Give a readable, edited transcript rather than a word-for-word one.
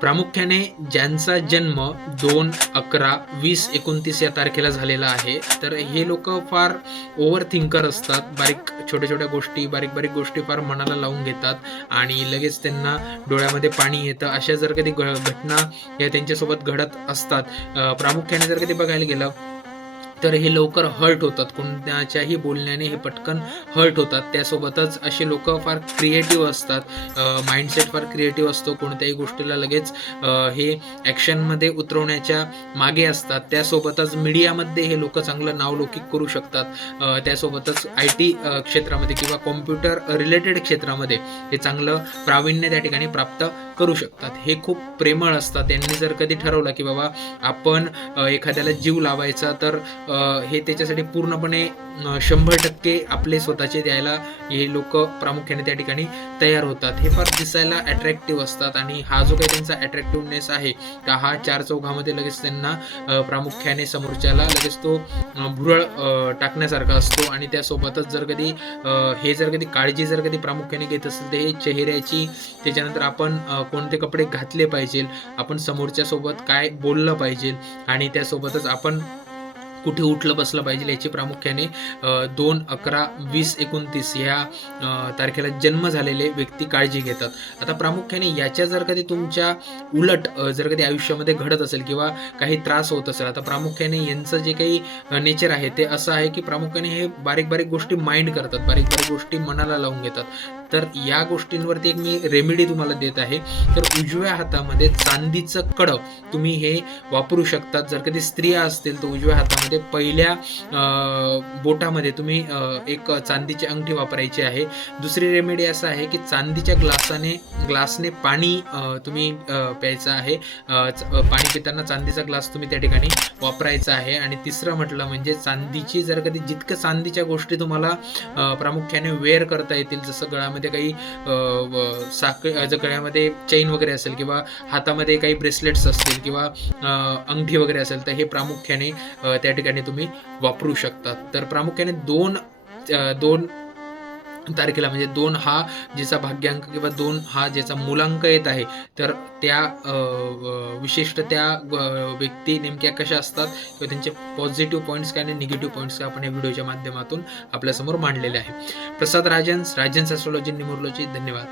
प्रामुख्याने ज्यांचा जन्म 2/11/2029 या तारखेला झालेला आहे, तर हे लोक फार ओव्हर थिंकर असतात. छोट्या-छोट्या गोष्टी, बारीक-बारीक गोष्टी फार मनाला लावून घेतात आणि लगेच त्यांना डोळ्यामध्ये पाणी येतं. अशा जर कधी घटना या त्यांच्यासोबत घडत असतात. प्रामुख्याने जर कधी बघायला गेलं तर हे लवकर हर्ट होतात. कोणाच्याही बोलण्याने हे पटकन हर्ट होतात. त्यासोबतच असे लोकं फार क्रिएटिव्ह असतात. माइंडसेट फार क्रिएटिव्ह असतो. कोणत्याही गोष्टीला लगेच हे ॲक्शनमध्ये उतरवण्याच्या मागे असतात. त्यासोबतच मीडियामध्ये हे लोकं चांगलं नावलौकिक करू शकतात. त्यासोबतच IT क्षेत्रामध्ये किंवा कॉम्प्युटर रिलेटेड क्षेत्रामध्ये हे चांगलं प्रावीण्य त्या ठिकाणी प्राप्त करू शकतात. हे खूप प्रेमळ असतात. त्यांनी जर कधी ठरवलं की बाबा आपण एखाद्याला जीव लावायचा, तर हे त्याच्यासाठी पूर्णपणे 100% आपले स्वतःचे द्यायला हे लोक प्रामुख्याने त्या ठिकाणी तयार होतात. हे फार दिसायला अट्रॅक्टिव्ह असतात आणि हा जो काही त्यांचा अट्रॅक्टिव्हनेस आहे, का हा चार चौघामध्ये लगेच त्यांना प्रामुख्याने समोरच्याला लगेच तो भुरळ टाकण्यासारखा असतो. आणि त्यासोबतच जर कधी काळजी जर कधी प्रामुख्याने घेत असेल, तर हे चेहऱ्याची, त्याच्यानंतर आपण कोणते कपडे घातले पाहिजे, आपण समोरच्या सोबत काय बोललं पाहिजे आणि त्यासोबतच आपण कुठे उठलं बसलं पाहिजे याची प्रामुख्याने 2/11/2029 ह्या तारखेला जन्म झालेले व्यक्ती काळजी घेतात. आता प्रामुख्याने याच्या जर कधी तुमच्या उलट जर कधी आयुष्यामध्ये घडत असेल किंवा काही त्रास होत असेल, आता प्रामुख्याने यांचं जे काही नेचर आहे ते असं आहे की प्रामुख्याने हे बारीक गोष्टी माइंड करतात, बारीक गोष्टी मनाला लावून घेतात. तर या गोष्टींवरती एक मी रेमेडी तुम्हाला देत आहे. तर उजव्या हातामध्ये चांदीचं कडं तुम्ही हे वापरू शकतात. जर कधी स्त्रिया असतील तर उजव्या हातामध्ये पहिल्या बोटामध्ये तुम्ही एक चांदीची अंगठी वापरायची आहे. दुसरी रेमेडी असं आहे की चांदीच्या ग्लासने पाणी तुम्ही प्यायचं आहे. पाणी पिताना चांदीचा ग्लास तुम्ही त्या ठिकाणी वापरायचा आहे. आणि तिसरं म्हटलं म्हणजे चांदीची जर कधी जितकं चांदीच्या गोष्टी तुम्हाला प्रामुख्याने वेअर करता येतील, जसं गळ्यामध्ये काही गळ्यामध्ये चेन वगैरे असेल किंवा हातामध्ये काही ब्रेसलेट्स असतील किंवा अंगठी वगैरे असेल, तर हे प्रामुख्याने त्या ठिकाणी तुम्ही वापरू शकतात. तर प्रामुख्याने 2 तारखेला म्हणजे 2 हा ज्याचा भाग्यांक किंवा 2 हा ज्याचा मूलांक येत आहे, तर त्या विशिष्ट त्या व्यक्ती नेमक्या कशा असतात किंवा त्यांचे पॉझिटिव्ह पॉईंट्स काय आणि निगेटिव्ह पॉईंट्स काय आपण या व्हिडिओच्या माध्यमातून आपल्यासमोर मांडलेले आहे. प्रसाद राजन्स ॲस्ट्रॉलॉजी निमोर्लॉजी. धन्यवाद.